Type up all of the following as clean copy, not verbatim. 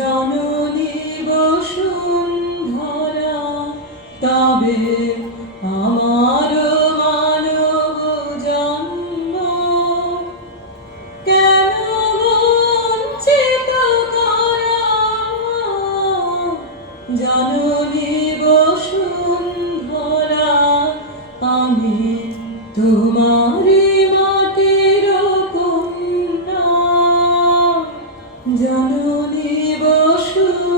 জননী বসুন্ধরা তবে আমার মানব জন্ম কেন বঞ্চিত করা জননী বসুন্ধরা আমি তোমারি মাটির কন্যা জননী বসুন্ধরা।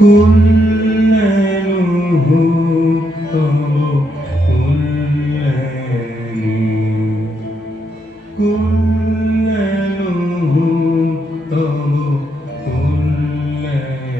কুল্যাণুঃ তব কুল্যাণী কুল্যাণুঃ তব কুল্যাণী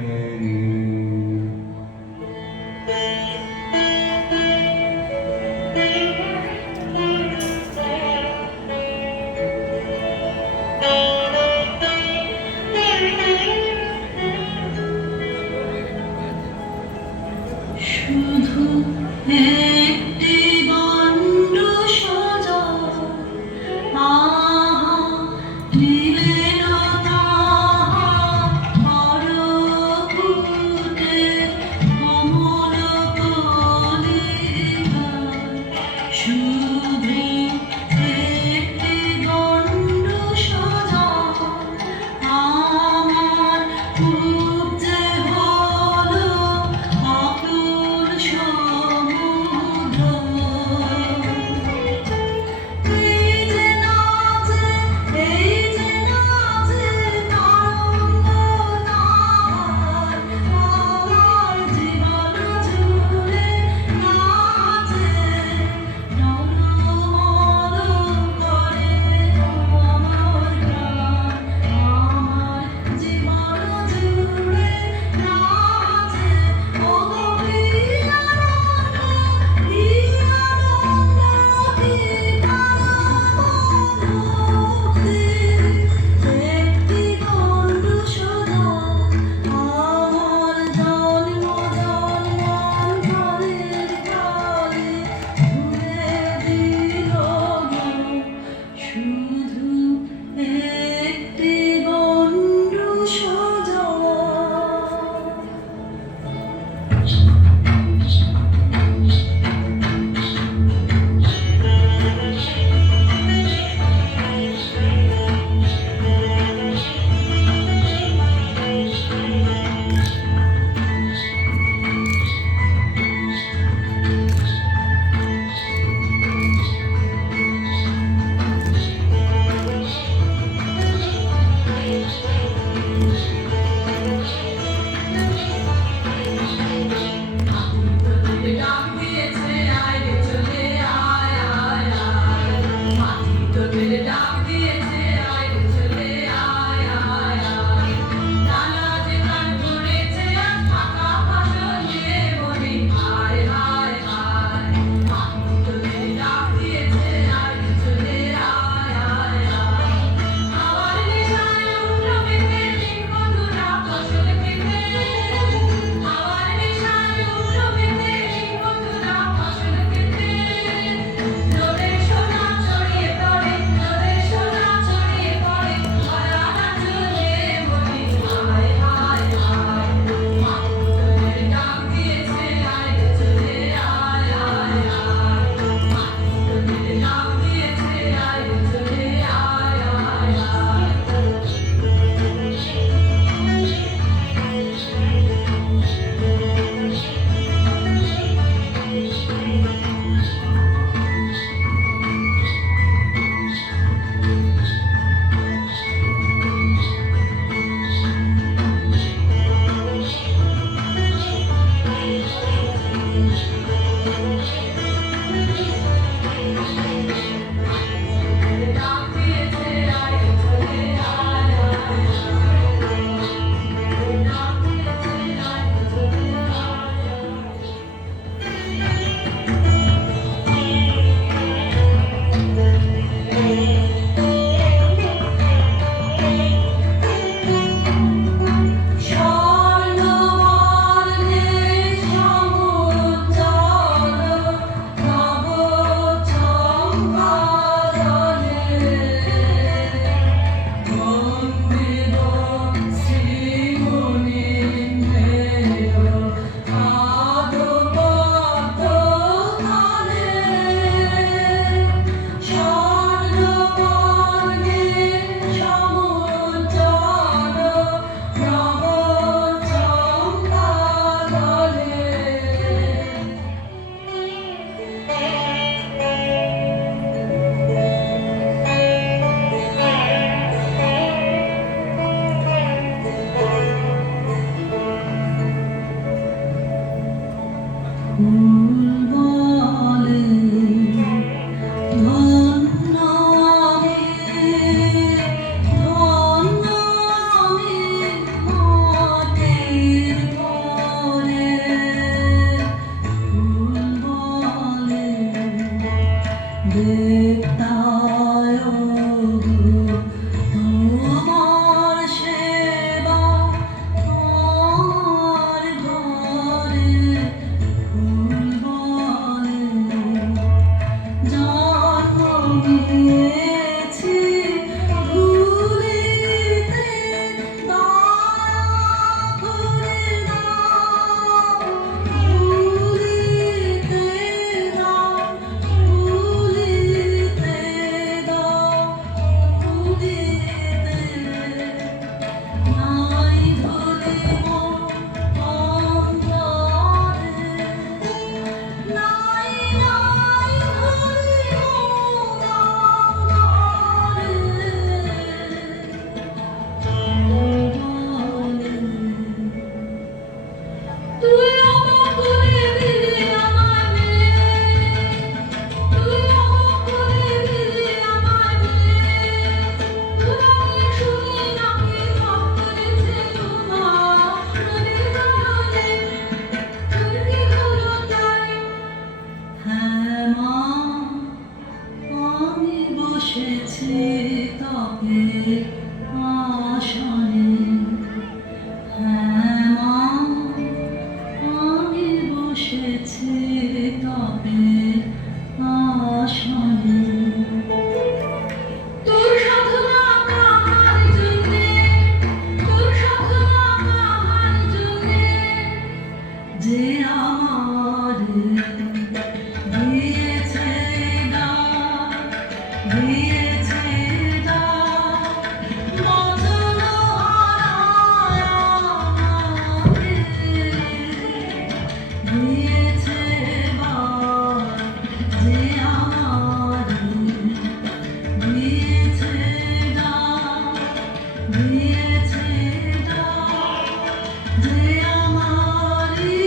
যে আমারই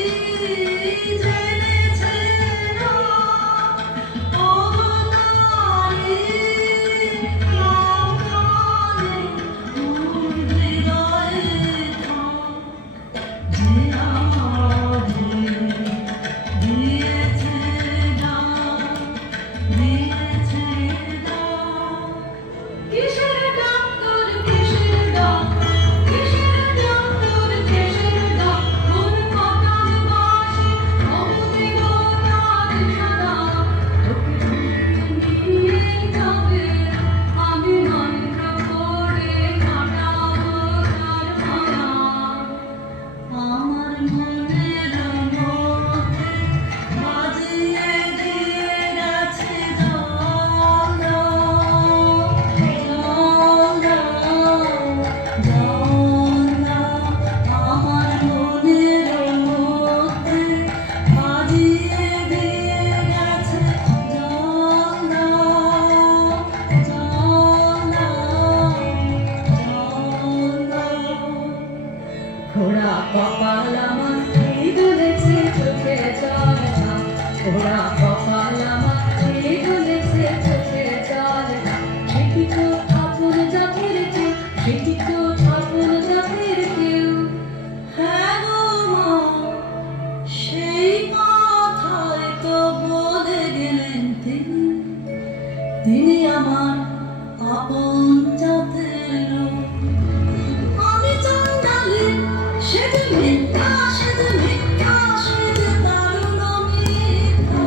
জেনেছে না অবতারি প্রাণে মোর হৃদয়ে থাক যে আমাদের দিয়েছে ডাক দিয়েছে ডাক কিসের ডাক তোর কিসের ডাক কিসের ডাক তোর কিসের ডাক মন পাতাল বাসি অমুদি গোতার সাদা তোকে নিয়ে যাবে আমি মন্ত্র করে কাটাবো তার মায়া আমার মনের মধ্যে বাজিয়ে দিয়ে গেছে জল আমার মনের মধ্যে বাজিয়ে দিয়ে গেছে ঘোড়া কপাল আমার এই দুলেছে চোখে জল না ঘোড়া কপাল আমার এই দুলেছে চোখে জল না সেটি তো ঠাকুর জাতির কেউ সেটি তো ঠাকুর জাতির কেউ হ্যাঁ গো মা সেই কথাই তো বলে গেলেন তিনি তিনি আমার আপন জাতের লোক আমি জানালে সে যে মিথ্যা সে যে মিথ্যা সে যে দারুণ মিথ্যা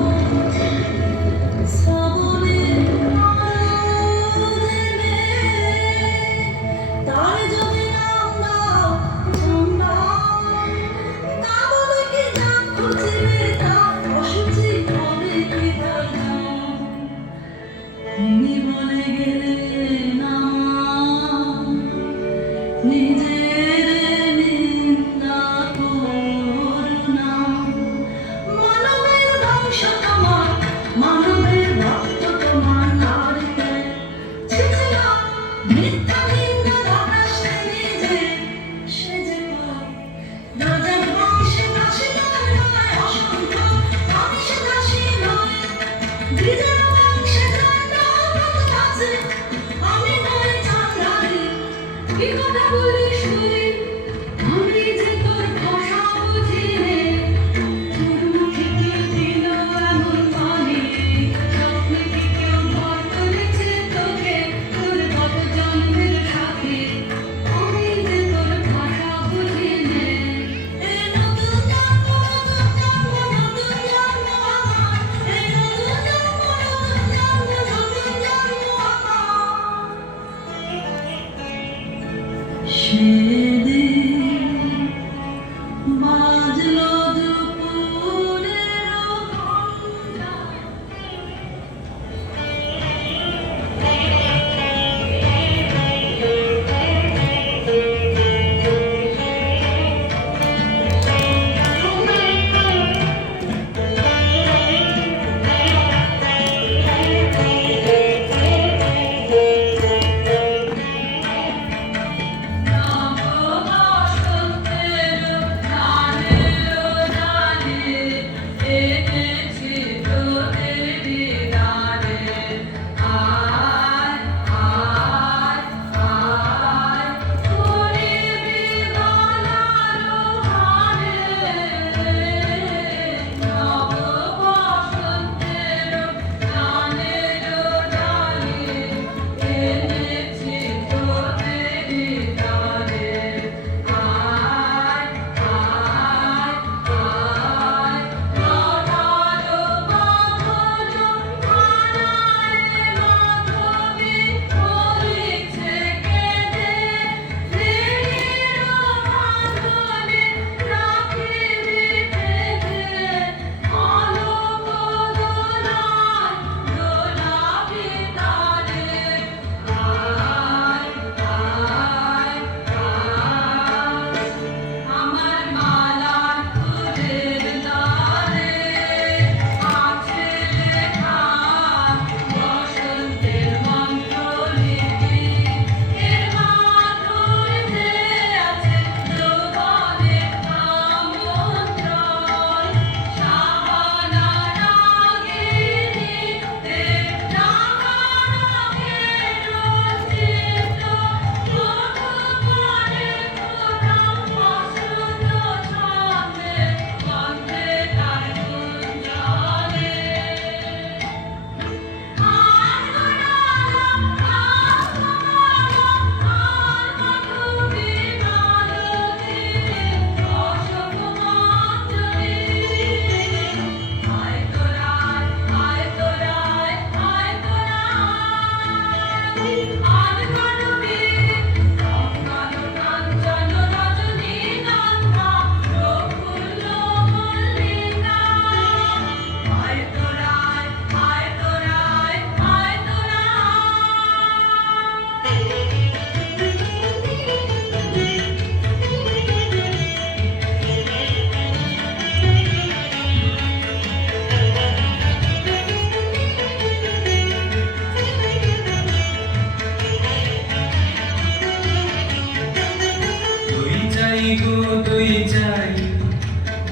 দুই চাই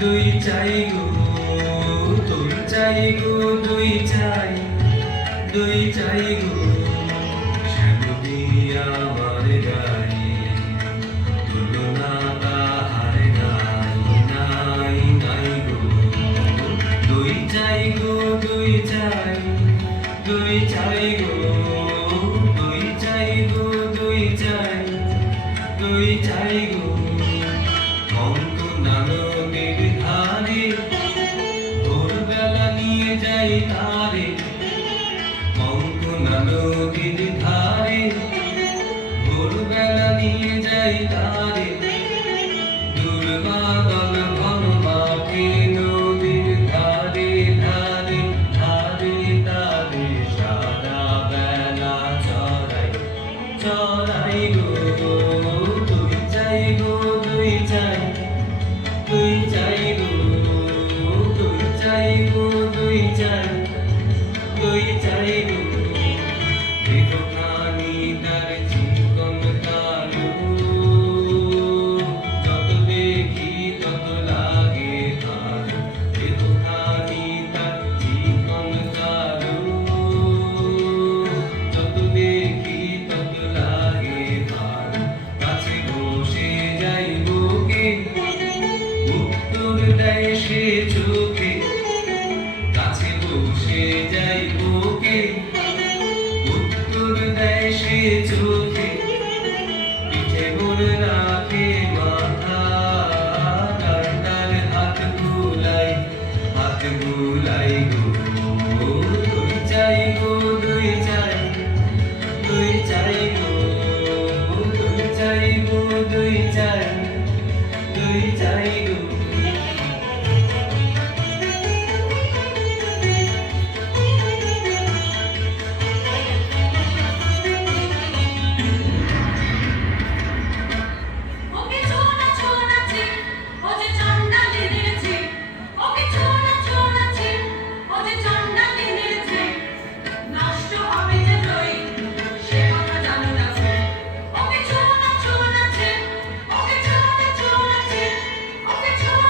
দুই চাই গো দুই চাই গো দুই চাই দুই চাই গো শ্যামলি আমার গায়ে তুলনা তাহার নাই নাই নাই গো দুই চাই গো দুই চাই দুই চাই গো দুই চাই গো দুই চাই দুই চাই গো অঙ্ক নানকের ধারে ভোরবেলা নিয়ে যাই তারে অঙ্ক নানকের ধারে ভোরবেলা নিয়ে যাই তারে দুর্বাদল ঘন মাঠে নদীর ধারে ধারে ধারে ধারে সারা বেলা চড়াই চড়াই গো দুই চাই গো দুই চাই দুই চাই গো দুই চাই গো দুই চাই দুই চাই গো দেহখানি তার চিকন কালো যত দেখি তত লাগে ভালো দেহখানি তার চিকন কালো যত দেখি তত লাগে ভালো কাছে বসে যাই বুকে উত্তর দেয় সে চোখে কাছে বসে যাই বুকে উত্তর দেয় সে চোখে পিঠে বলে রাখে মাথা তার তার হাত বুলাই গো দুই চাই গো দুই চাই দুই চাই গো দুই চাই গো দুই চাই দুই চাই গো ওকে ছোনা ছোনা ছে ও যে চন্ডালিনীর ছে ওকে ছোনা ছোনা ছে ও যে চন্ডালিনীর ছে নষ্ট হবে যে তুই সে কথা জানো না ওকে ছোনা ছোনা ছে ওকে ছোনা ছোনা ছে ওকে ছোনা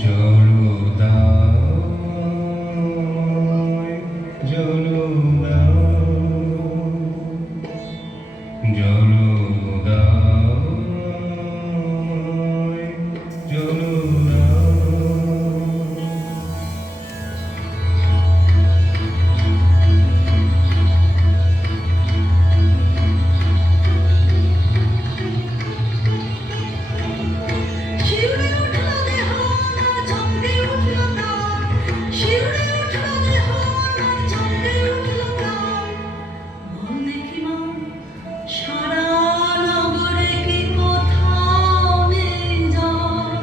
জড়দায় শিউরে উঠল দেহ আর চমকে উঠল প্রাণ, শিউরে উঠল দেহ আর চমকে উঠল প্রাণ। বল দেখি মা, সারা নগরে কি কোথাও নেই জন?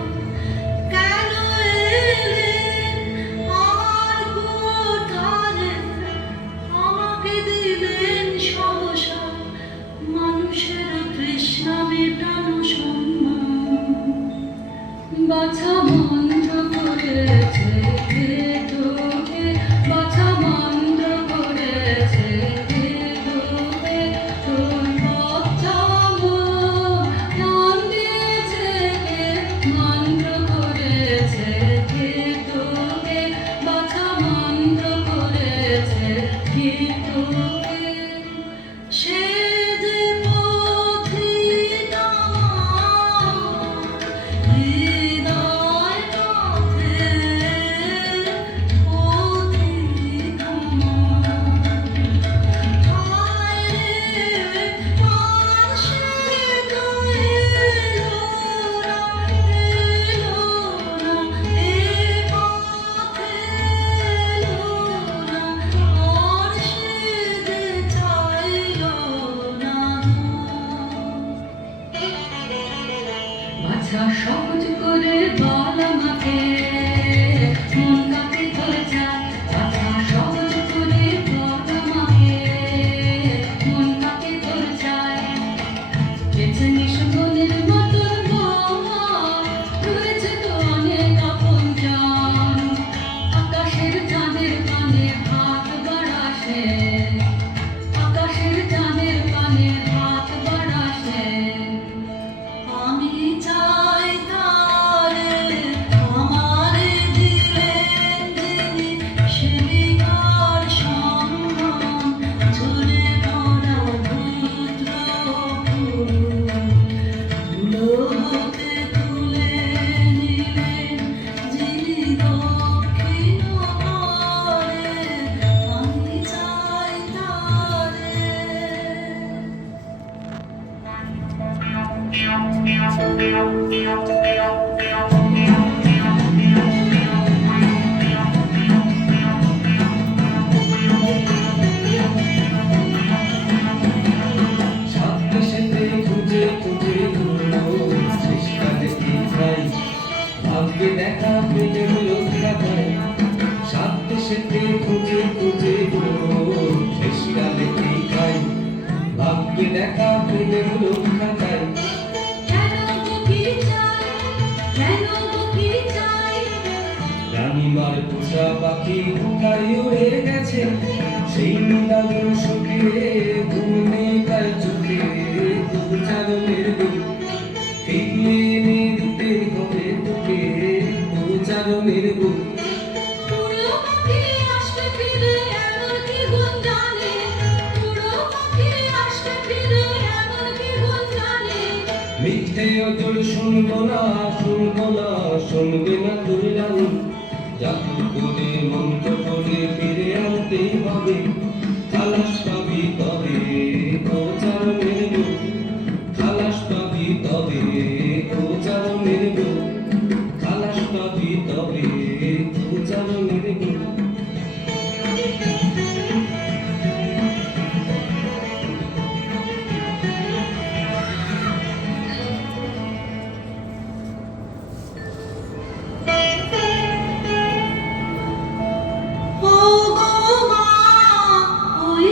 কেন এলেন আমার কুঠারে, আমাকে দিলেন সহসা মানুষের তৃষ্ণা মেটানো সম্মান। বাছা মন্ত্র করেছে কে তোকে, বাছা মন্ত্র করেছে কে তোকে, তোর বাচ্চা মন দিয়েছে কে, মন্ত্র করেছে কে তোকে, বাছা মন্ত্র করেছে কে তোকে। সে যে পথিক হৃদয় পথে পথিক হায় রে, আর সে তো এলো না, এলো না, এ পথে এলো না, আর সে যে চাইল না। বাছা সহজ করে বল আমাকে, মন কাকে ধরে যায়। বাছা সহজ করে বল আমাকে, মন কাকে ধরে যায়। বেছে নিস মনের মতন বল, রয়েছে তো অনেক আপনজন। আকাশের চাঁদের পানে ভাত বাড়াসে, আকাশের চাঁদের পানে ভাত বাড়াসে। আমি চাই তারে আমারে দিলেন যিনি, সেবিকার সম্মান ঝরে পড়া রুদ্র ফুল। ধুলো হতে তুলে নিলেন যিনি দক্ষিণ করে, আমি চাই তারে। সাত দেশেতে খুঁজে খুঁজে ঘুরলো, শেষকালে কি চাই? ভাগ্যে দেখা পেলে রক্ষা পাই। সাত দেশেতে খুঁজে খুঁজে ঘুরলো, শেষকালে কি চাই? ভাগ্যে দেখা পেলে রক্ষা পাই। কেন গো কি চাই, কেন গো কি চাই? রানীমার পোষা পাখি ঢুকাই উড়ে গেছে, সেই নিদারুণ সুখে ঘুম নেই তার চোখে। তবু চারণের বুক ফিরিয়ে এনে দিতে হবে তোকে, তবু চারণের বুক। উড়ো পাখি আসবে ফিরে এমন কি গুণ জানে, উড়ো পাখি আসবে ফিরে এমন কি গুণ জানে। মিথ্যে অজর শুনবো না, শুনবো না, শুনবে না তোর রানী। জাদু করে মন্ত্র করে ফিরে আনতেই হবে, খালাস পাবি তবে ও চারণের বুক। খালাস পাবি তবে ও চারণের বুক, খালাস পাবি তবে ও চারণের বুক। ও গো মা, ওই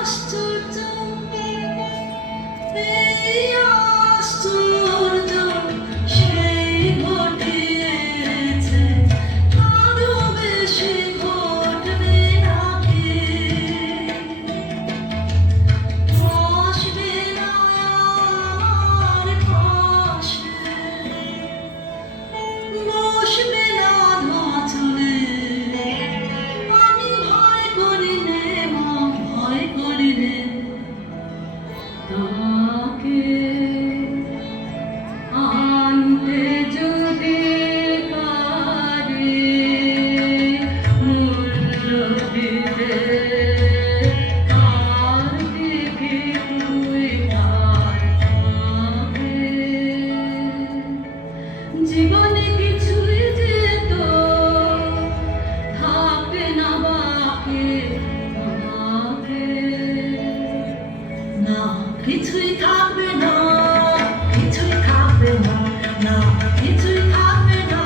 আশ্চর্য এই আশ্চর্য সেই ঘটিয়েছে আরো বেশি ঘটবে নাকি বসবে না আমার পাশে বসবে না ধোঁয়াচলে আমি ভয় করি নে মা ভয় করি নে তাকে আনতে যদি পারি মূল্য দিতে তার দিকে তুই তাকাবে জীবনে কিছুই যেত থাকবে না বাকি আমাকে না কিছুই থাকবে না কিছুই থাকবে না না কিছুই থাকবে না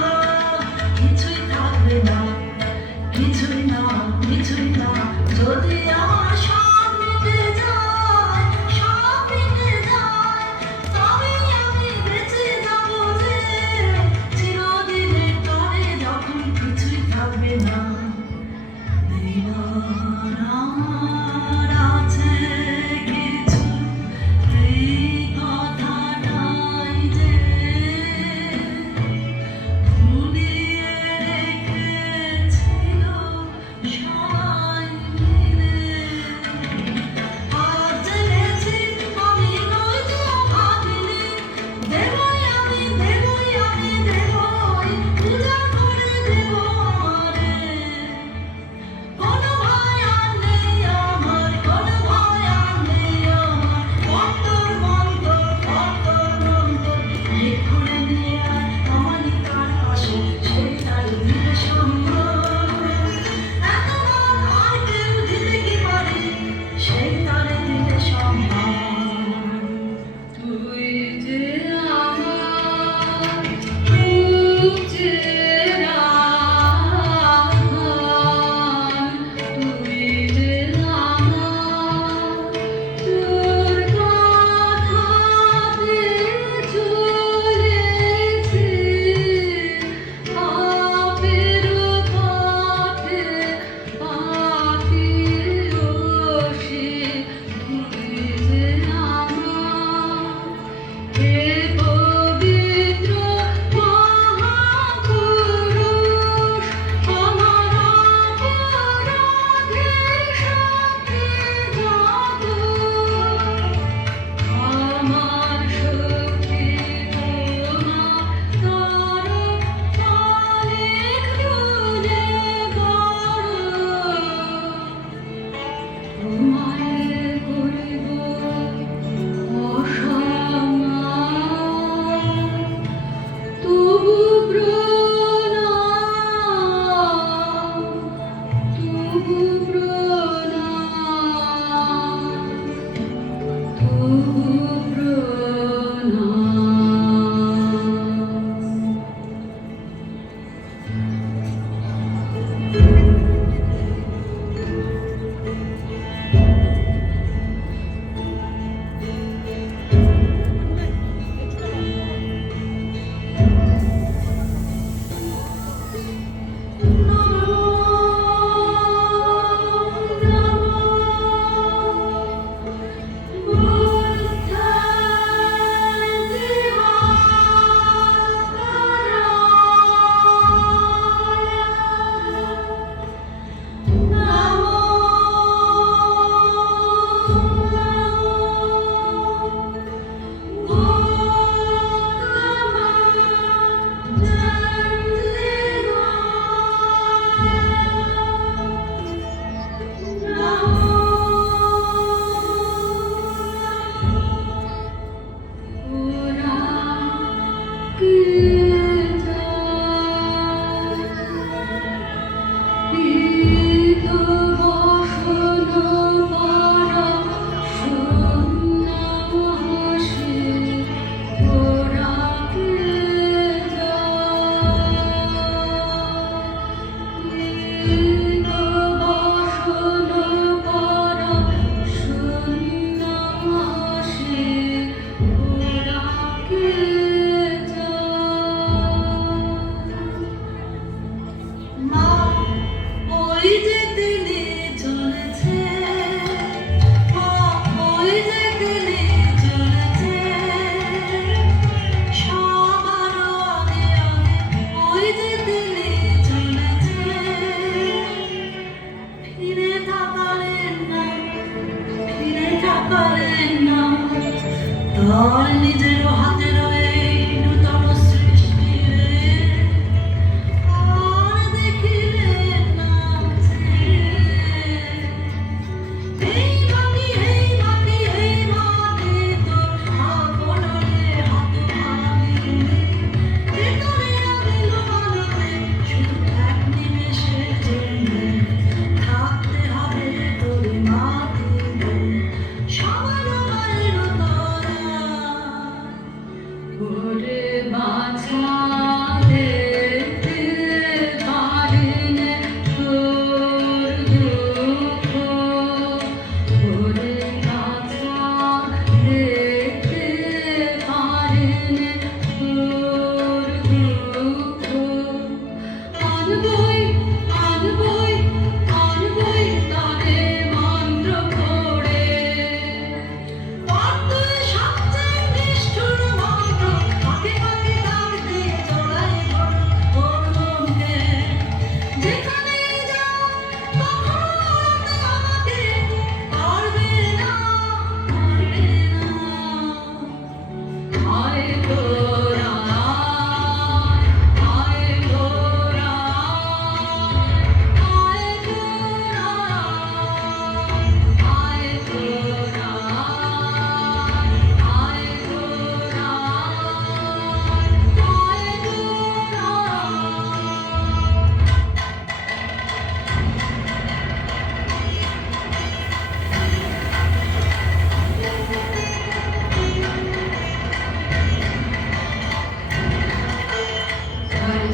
কিছুই থাকবে না কিছুই না কিছুই না যদি আমার সব মিটে যায় সব মিটে যায় তবে আমি বেঁচে যাবো যে চিরদিনের তরে যখন কিছুই থাকবে না দেওয়ার আমার আছে কিছু এই কথাটাই যে ভুলিয়ে রেখেছিল সবাই মিলে আজ জেনেছি আমি নয়তো ভাবিনি দেবই আমি দেবই আমি দেবই পূজা করে দেব আমারে কোনো ভয় আর নেই আমার কোনো ভয় আর নেই আমার অন্তর লিখে নিয়ে আমারই তার পাশে সেই তার দিলে সম্ভব এতবার আর কেউ দিতে কি পারে সেই তারে দিলে সম্ভব তুই যে আমার তুই যে তুই যে আমার তোর কথাতে চলেছি পাপের পথে পাপি রশি তুই যে আমার হে পবিত্র মহাপুরুষ আমার অপরাধের সাথে যত আমার শক্তি তোমার তার অনেক দূরে বড় তোমায় করিব অসম্মান তবু প্রণাম তবু প্রণাম তবু প্রণাম পারেন না তার নিজের হাতের এই নূতন সৃষ্টি আর দেখিলেন না এই মাটি তোর আপনরে হাত ভাঙিলে ভেতরে আবিল মানবে শুধু এক নিমেষের জন্য থাকতে হবে তোর মাটিতে সবার মায়ের তরা ওরে বাছা দেখতে পারেন তোর দুঃখ ওরে বাছা দেখতে পারেন তোর দুঃখ আনবই তারে মন্ত্র পড়ে পদ্মে সবচেয়ে নিষ্ঠুর মন্ত্র পাকে পাকে দাগ দিয়ে জড়াই ধরো ওর মনকে যেখানে যাও কখনো আমাকে পারবে না আয় তোরা আয় তোরা আয় তোরা আয় তোরা আয় তোরা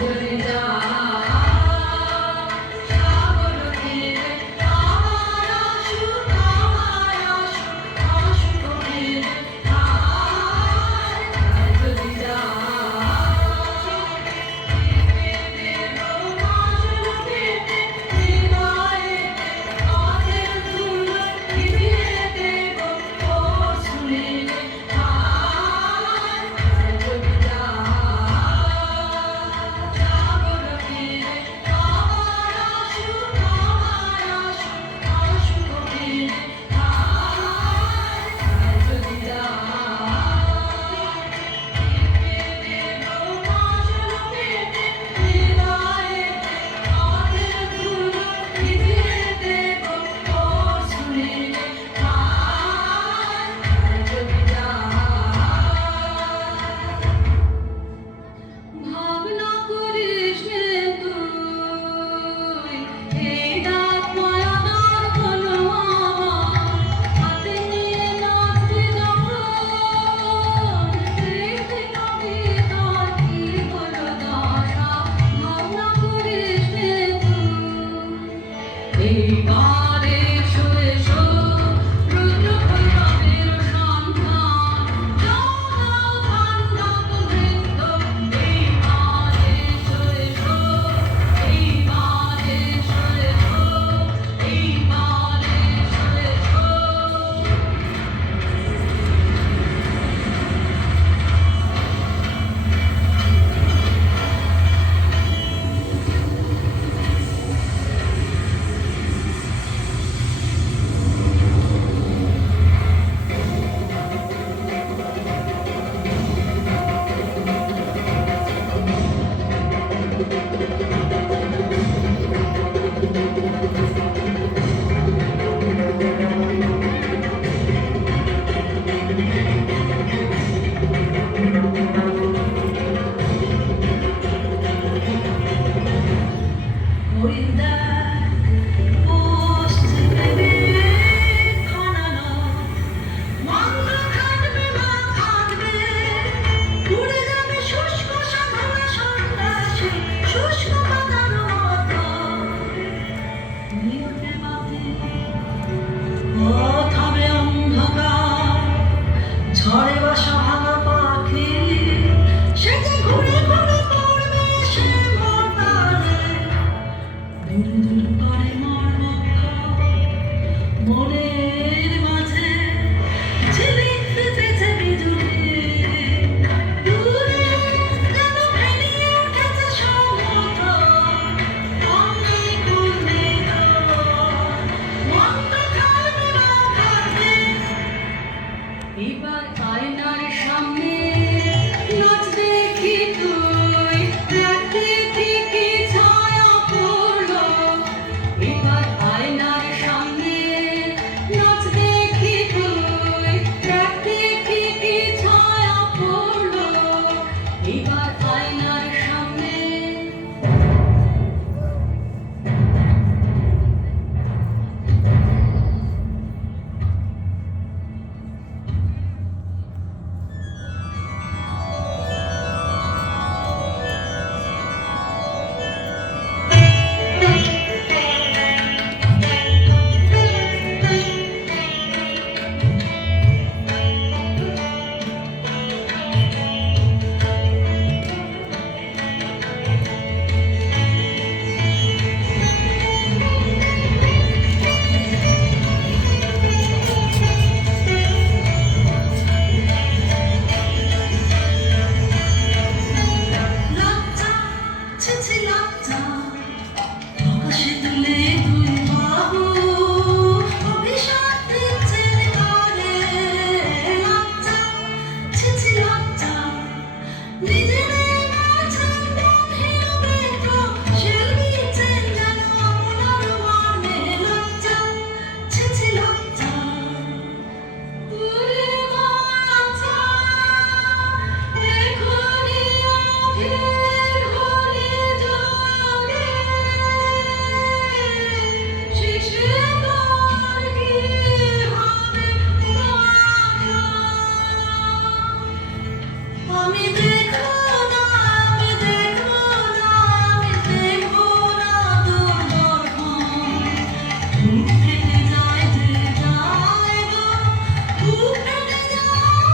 চলে যা সাগর তীরে আমার আশুক আশুক মেরে আয় চলে যা ভাবনা করিস নে তুই এই ডাক মায়া দান হলো আমার হাতে নিয়ে নাচবি যখন দেখতে পাবি তার কি হলো দশা ভাবনা করিস নে তুই এইবার এসো এসো রুদ্র ভৈরবের সন্ধান যাও ভান্ডার নৃত্য এইবার এসো এসো এইবার এসো এসো এইবার এসো এসো ঝড়ে বাসা ভাঙা পাখি সে যে ঘুরে ঘুরে পড়বে সে মরতালে দূর দূর করে মর্মক্ষ মনের মাঝে ঝিলিক ফেটেছে বিজুলি দূরে যেন ভেঙে উঠেছে সমুদ্র অমনি ঘূর্ণিঝড় মন্দ কালবে বা কালবে বুক ফেটে যায় যে যায় গো, বুক ফেটে যায়,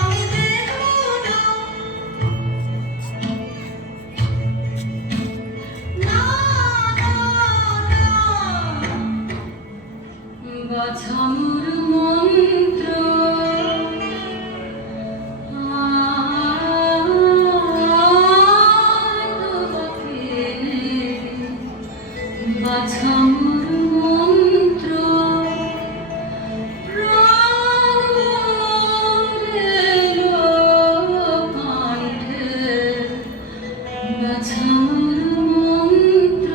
আমি দেখবো না। না, না, না, বাছামোর মন্ত্র বাছামোর মন্ত্র প্রাণ গেল কণ্ঠে, বাছামোর মন্ত্র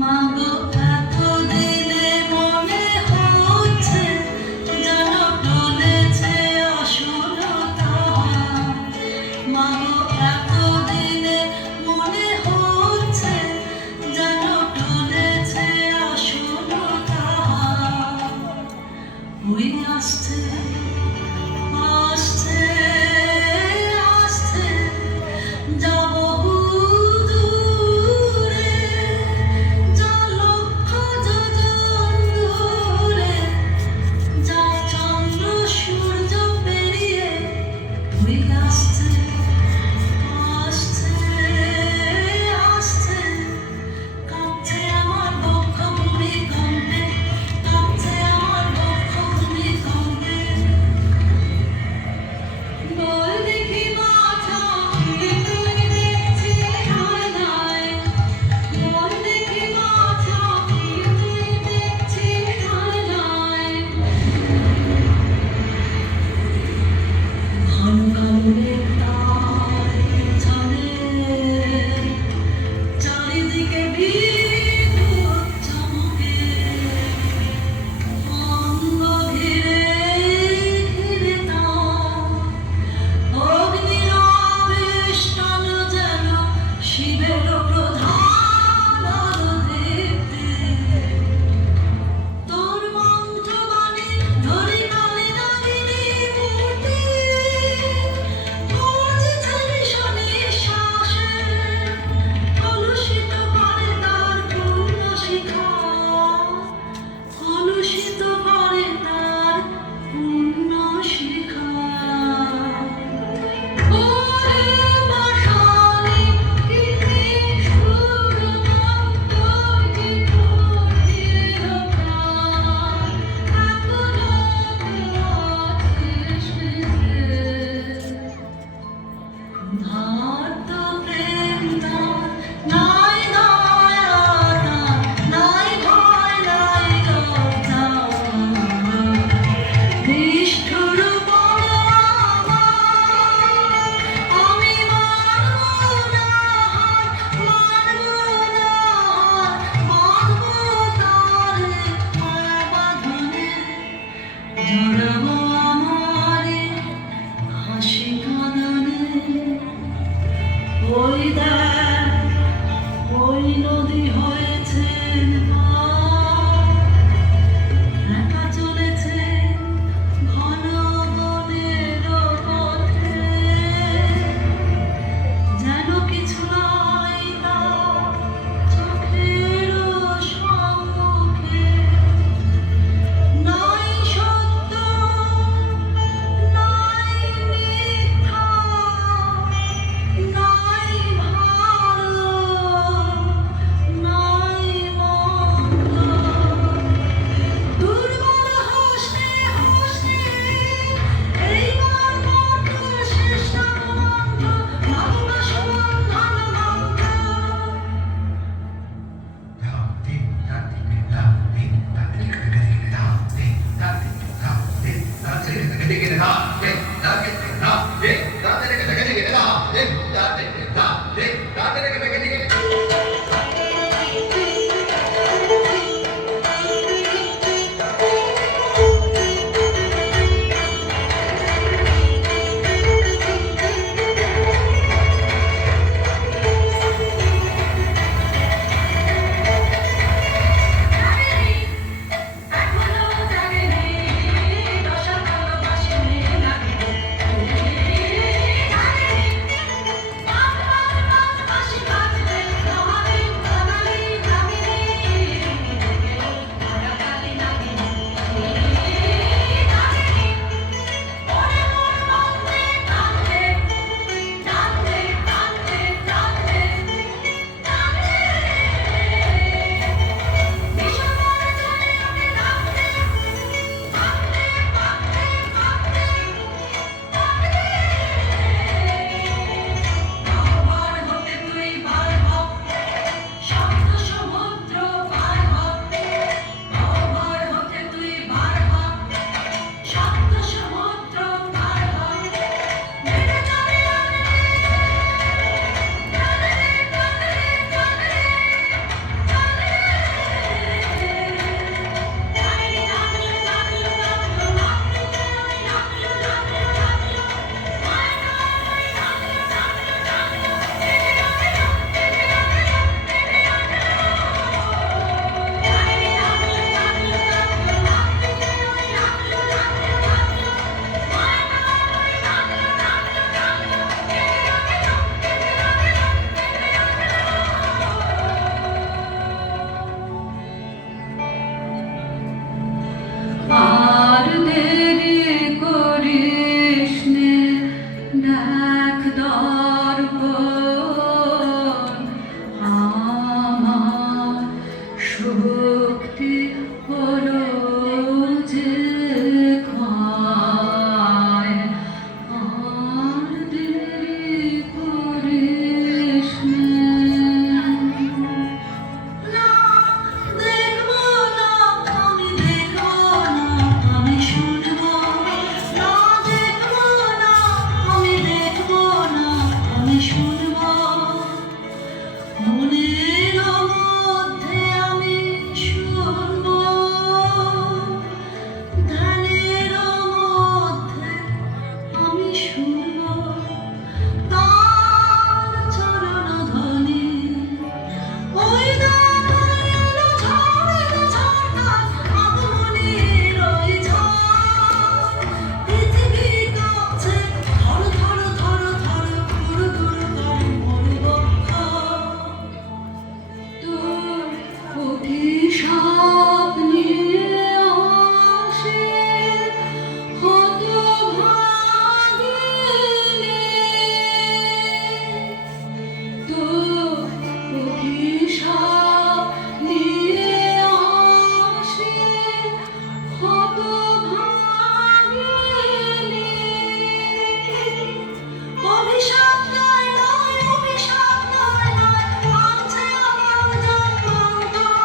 মাগো এতদিনে মনে হচ্ছে যেন টলেছে আসলতা। মাগো এতদিনে মনে হচ্ছে যেন টলেছে আসলতা। ওই আসছে আসছে আসছে যাব দূরে, যা লক্ষ যোজন দূরে, যা চন্দ্র সূর্য পেরিয়ে। ওই আসছে আসছে আসছে, কাঁপছে আমার বক্ষ ভূমিকম্পে, কাঁপছে আমার বক্ষ ভূমিকম্পে। বল দেখি বাছা কি তুই দেখছিস আয়নায়, বল দেখি বাছা কি তুই দেখছিস আয়নায়। ঘন ঘন মেঘ তার চলে, চারিদিকে বিদ্যুৎ চমকে, অঙ্গ ঘিরে ঘিরে তার অগ্নিরাবেষ্টন যেন শিবের প্রধান আলোদীপ্তি। তোর মন্ত্রবাণী ধরি কালে নাগিনী মূর্তি, গর্জেছে ভীষণ শ্বাসে, কলুষিত করে তার পূর্ণ শিখা, কলুষিত করে তার পূর্ণ শিখা। ওরে পাষাণী কি নিষ্ঠুর মত্ত বিধুর প্রাণ, এখনো আছিস বেঁচে। ক্ষুধার্ত প্রেম তার নাই দয়া তার, নাই ভয় নাই লজ্জা। নিষ্ঠুর বড় আমি মানব না হার, মানব না হার, বাঁধবো তারে মায়া বাঁধনে, জড়াবো আমারে হাসি কাঁদনে। ওই দেখ ওই নদী হয়েছে পার, একা চলেছে ঘন বনের পথে, যেন কিছু নাই তার চোখের সম্মুখে। নাই সত্য নাই মিথ্যা, নাই ভালো নাই মন্দ। দুর্বল হস্তে হস্তে এইবার মন্ত্র শেষ মন্ত্র, নবকা সুবন্ধন মন্ত্র। জাগেনি, এখনো জাগেনি, দশা ভালোবাসিনি নাগিনী। শক্তি হলো যে ক্ষয়, আর দেরি করিস না। দেখবো না, আমি দেখবো না, আমি শুনবো না। দেখবো না, আমি দেখবো না, আমি শুনবো। মনের মধ্যে আমি শুনবো, ধ্যানের মধ্যে আমি শুনবো তার চরণ ধ্বনি। ওই দেখো এলো ঝড়, এলো ঝড়, আগমনের ওই ঝড়। পৃথিবী কাঁপছে, থর থর থর থর, গুরু গুরু করে মরুবক্ষ। তোর অভিশাপ নিয়ে আসে হতভাগিনী। তোর অভিশাপ নিয়ে আসে হতভাগিনী। অভিশাপ নয় নয়, অভিশাপ নয় নয়, আছে আমার জন্মান্তর।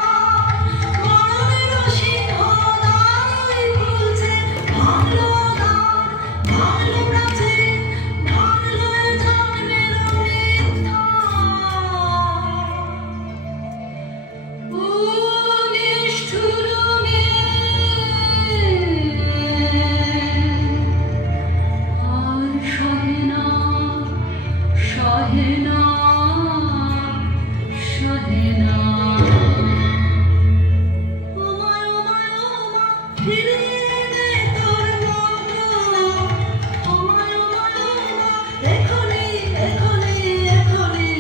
মরণের সিংহদ্বারই খুলছে, ভাঙলো দ্বার, ভাঙলো প্রাচীর, ভাঙলো এ জন্মের মিথ্যা। ও নিষ্ঠুর মেয়ে, আর সহে না, সহে না, সহে না। ওমা ওমা ওমা, ফিরিয়ে দে তোর মন্ত্র। ওমা ওমা ওমা, এখনি এখনি এখনি।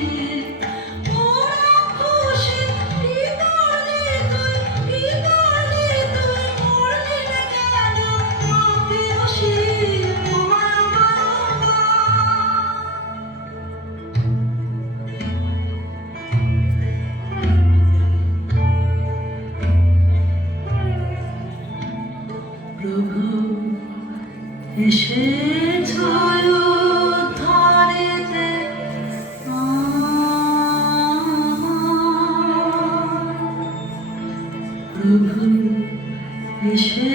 ও রাক্ষসী, কি করলি তুই, কি করলি তুই, মরলি না কেন প্রেয়সী? ওমা ওমা ওমা। প্রভু এসেছ উদ্ধারিতে আমার। প্রভু এসে